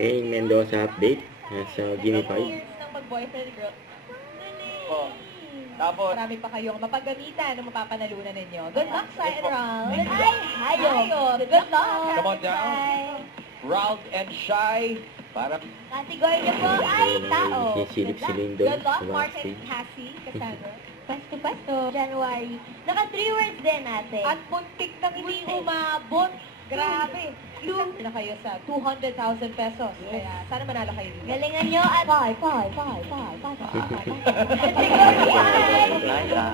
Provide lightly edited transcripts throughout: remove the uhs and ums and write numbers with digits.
May Mendoza update sa Gimme 5. Years ng mag-boyfriend girl. Po. Tapos, Marami pa kayong mapagamitan na mapapanalunan ninyo. Good luck, Sai and Ral. Ay, hayop. Good luck. Come on down. Ralph and Shy. Para Kategory niyo po ay tao. Sisilip-silin doon Good luck, sa Mark and backstage. Cassie, Cassandra. Pasto, January. Naka 3 words din natin. At muntik nang hindi Muntik. umabot. Grabe. Isang na kayo sa 200,000 pesos. Kaya sana manalo kayo dito. Galingan nyo at Kategory ay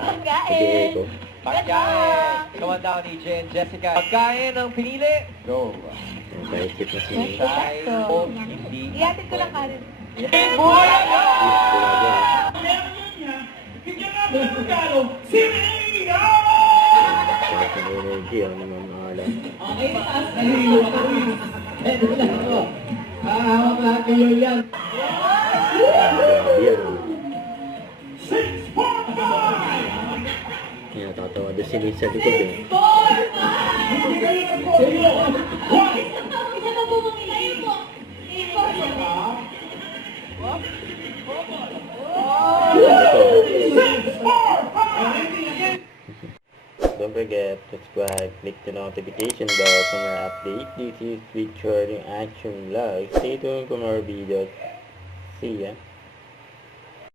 pagkain. Sige, pagkain. Come on down, EJ and Jessica. Pagkain ang pinili. Go. Paisip na si Shy o hindi. Ihatid ko lang Karen. Sa energy, ang namamahalan. Grabe yan. Yan, tatawa doon si Lisa likod eh. Don't forget to subscribe, click the notification bell for more updates. This is featuring Action Vlog. Stay tuned for more videos. See ya.